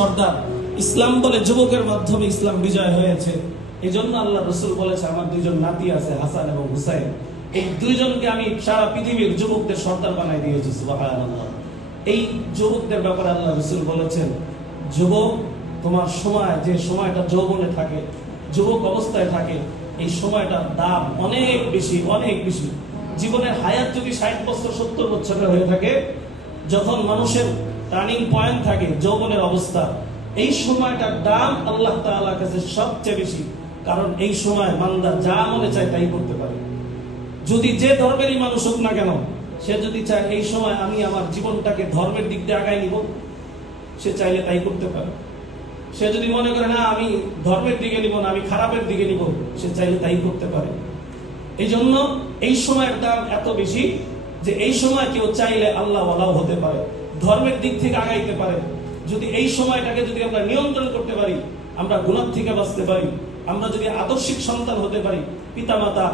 সর্দার ইসলাম বলে যুবকের মাধ্যমে ইসলাম বিজয় হয়েছে। এই জন্য আল্লাহ রসুল বলেছে আমার দুইজন নাতি আছে হাসান এবং হুসাইন, এই দুইজনকে আমি সারা পৃথিবীর যুবকদের সর্দার বানাই দিয়েছি। সুবহানাল্লাহ। এই যুবকদের ব্যাপারে আল্লাহ রসুল বলেছেন, যুবক তোমার সময়, যে সময়টা যৌবনে থাকে, যুবক অবস্থায় থাকে, এই সময়টার দাম অনেক বেশি, অনেক বেশি। জীবনের হায়াত যদি 60 বছর 70 বছরের হয়ে থাকে, যখন মানুষের টার্নিং পয়েন্ট থাকে যৌবনের অবস্থা, এই সময়টার দাম আল্লাহ তাআলার কাছে সবচেয়ে বেশি। কারণ এই সময় বান্দা যা মনে চায় তাই করতে পারে। যদি যে ধর্মেরই মানুষ হোক না কেন, সে যদি চায় এই সময় আমি আমার জীবনটাকে ধর্মের দিক দিয়ে আগায় নিব, সে চাইলে তাই করতে পারে। সে যদি মনে করে না আমি ধর্মের দিকে নিব না, আমি খারাপের দিকে নিব, সে চাইলে তাই করতে পারে। এই জন্য এই সময়ের দাম এত বেশি যে এই সময় কেউ চাইলে আল্লাহ ওয়ালাও হতে পারে, ধর্মের দিক থেকে আগাইতে পারে। যদি এই সময়টাকে যদি আমরা নিয়ন্ত্রণ করতে পারি, আমরা গুনাহ থেকে বাঁচতে পারি, আমরা যদি আদর্শিক সন্তান হতে পারি, পিতামাতা,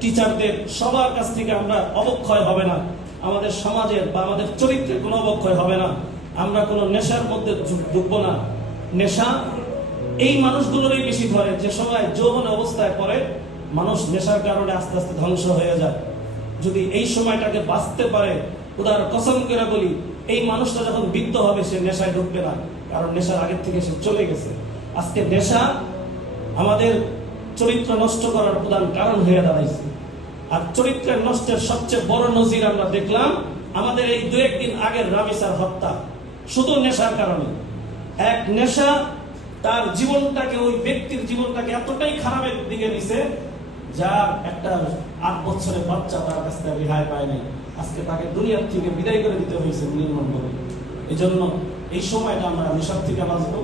টিচারদের সবার কাছ থেকে আমরা অবক্ষয় হবে না, আমাদের সমাজের বা আমাদের চরিত্রের কোনো অবক্ষয় হবে না, আমরা কোনো নেশার মধ্যে ডুববো না। নেশা এই মানুষগুলোরই বেশি ধরে যে সময় যৌবন অবস্থায় পড়ে, মানুষ নেশার কারণে আস্তে আস্তে ধ্বংস হয়ে যায়। যদি এই সময়টাকে বাঁচতে পারে, খোদার কসম করে বলি, এই মানুষটা যখন বৃদ্ধ হবে সে নেশায় ঢুকবে না, কারণ নেশার আগের থেকে সে চলে গেছে। আজকে নেশা আমাদের চরিত্র নষ্ট করার প্রধান কারণ হয়ে দাঁড়াইছে। আর চরিত্রের নষ্টের সবচেয়ে বড় নজির আমরা দেখলাম আমাদের এই 2-1 দিন আগের রামিসার হত্যা, শুধু নেশার কারণে। এক নেশা তার জীবনটাকে, ওই ব্যক্তির জীবনটাকে এতটাই খারাপের দিকে নিছে, যার একটা 8 বছরের বাচ্চা তার কাছ থেকে রেহাই পায় নাই। আজকে তাকে দুনিয়ার থেকে বিদায় করে দিতে হয়েছে নির্মমভাবে। এই জন্য এই সময়টা আমরা নেশার থেকে বাঁচবো।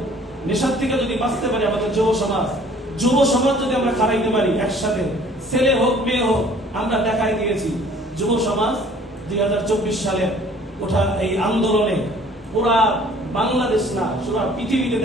নেশার থেকে যদি বাঁচতে পারি, আমাদের যুব সমাজ যদি আমরা খারাইতে পারি একসাথে, ছেলে হোক মেয়ে হোক, আমরা দেখাই দিয়েছি যুব সমাজ 2024 সালে ওঠা এই আন্দোলনে পুরা বাংলাদেশ না, পুরা পৃথিবীতে